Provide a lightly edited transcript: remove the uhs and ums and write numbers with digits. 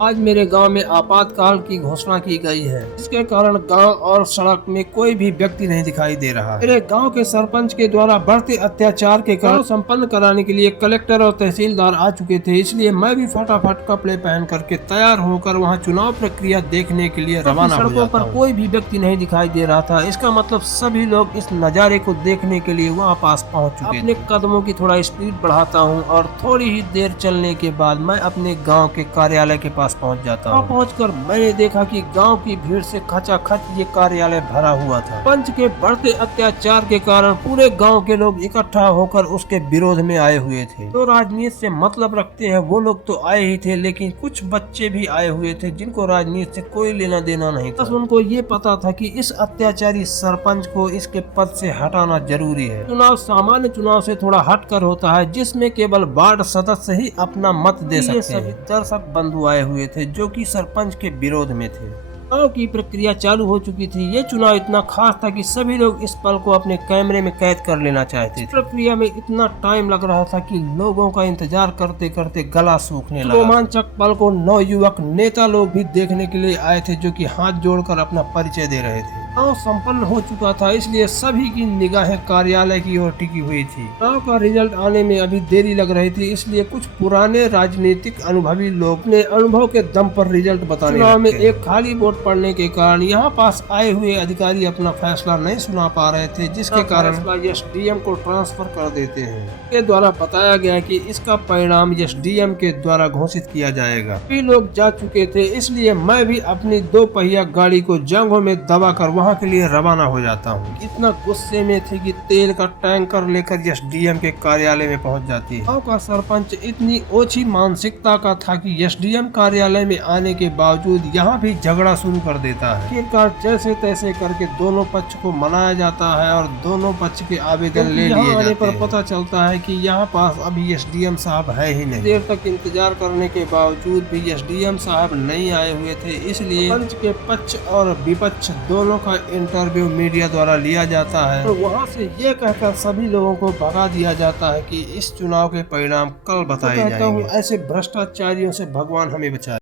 आज मेरे गांव में आपातकाल की घोषणा की गई है। इसके कारण गांव और सड़क में कोई भी व्यक्ति नहीं दिखाई दे रहा है। मेरे गांव के सरपंच के द्वारा बढ़ते अत्याचार के कारण संपन्न कराने के लिए कलेक्टर और तहसीलदार आ चुके थे, इसलिए मैं भी फटाफट कपड़े पहन करके तैयार होकर वहां चुनाव प्रक्रिया देखने के लिए रवाना हो जाता हूं। सड़कों पर कोई भी व्यक्ति नहीं दिखाई दे रहा था। इसका मतलब सभी लोग इस नज़ारे को देखने के लिए वहाँ पास पहुँच चुके थे। अपने कदमों की थोड़ा स्पीड बढ़ाता हूँ और थोड़ी ही देर चलने के बाद मैं अपने गाँव के कार्यालय के पास पहुंच जाता हूं। पहुंचकर मैंने देखा कि गांव की भीड़ से खचाखच ये कार्यालय भरा हुआ था। पंच के बढ़ते अत्याचार के कारण पूरे गांव के लोग इकट्ठा होकर उसके विरोध में आए हुए थे। तो राजनीति से मतलब रखते हैं वो लोग तो आए ही थे, लेकिन कुछ बच्चे भी आए हुए थे जिनको राजनीति से कोई लेना देना नहीं था। बस उनको ये पता था कि इस अत्याचारी सरपंच को इसके पद से हटाना जरूरी है। चुनाव सामान्य चुनाव से थोड़ा हटकर होता है, जिसमें केवल वार्ड सदस्य ही अपना मत दे सकते हैं। दर्शक बंधु आए हुए थे जो कि सरपंच के विरोध में थे। चुनाव की प्रक्रिया चालू हो चुकी थी। ये चुनाव इतना खास था कि सभी लोग इस पल को अपने कैमरे में कैद कर लेना चाहते थे। प्रक्रिया में इतना टाइम लग रहा था कि लोगों का इंतजार करते करते गला सूखने लगा। रोमांचक पल को नवयुवक नेता लोग भी देखने के लिए आए थे, जो कि हाथ जोड़कर अपना परिचय दे रहे थे। चुनाव संपन्न हो चुका था, इसलिए सभी की निगाहें कार्यालय की ओर टिकी हुई थी। चुनाव का रिजल्ट आने में अभी देरी लग रही थी, इसलिए कुछ पुराने राजनीतिक अनुभवी लोग अपने अनुभव के दम पर रिजल्ट बताने लगे। चुनाव में एक खाली वोट पड़ने के कारण यहाँ पास आए हुए अधिकारी अपना फैसला नहीं सुना पा रहे थे, जिसके कारण एसडीएम को ट्रांसफर कर देते हैं। के द्वारा बताया गया कि इसका परिणाम एसडीएम के द्वारा घोषित किया जाएगा। सभी लोग जा चुके थे, इसलिए मैं भी अपनी 2 पहिया गाड़ी को जंघों में दबाकर वहाँ के लिए रवाना हो जाता हूँ। इतना गुस्से में थे कि तेल का टैंकर लेकर एसडीएम के कार्यालय में पहुँच जाती है। गाँव का सरपंच इतनी ओछी मानसिकता का था कि एसडीएम कार्यालय में आने के बावजूद यहाँ भी झगड़ा शुरू कर देता है। आखिरकार जैसे तैसे करके दोनों पक्ष को मनाया जाता है और दोनों पक्ष के आवेदन ले लिए जाते पर पता चलता है कि यहाँ पास अभी एसडीएम साहब है ही नहीं। देर तक इंतजार करने के बावजूद भी एसडीएम साहब नहीं आए हुए थे, इसलिए पंच के पक्ष और विपक्ष दोनों का इंटरव्यू मीडिया द्वारा लिया जाता है और वहाँ से ये कहकर सभी लोगों को भगा दिया जाता है कि इस चुनाव के परिणाम कल बताए जाएंगे। ऐसे भ्रष्टाचारियों से भगवान हमें बचाए।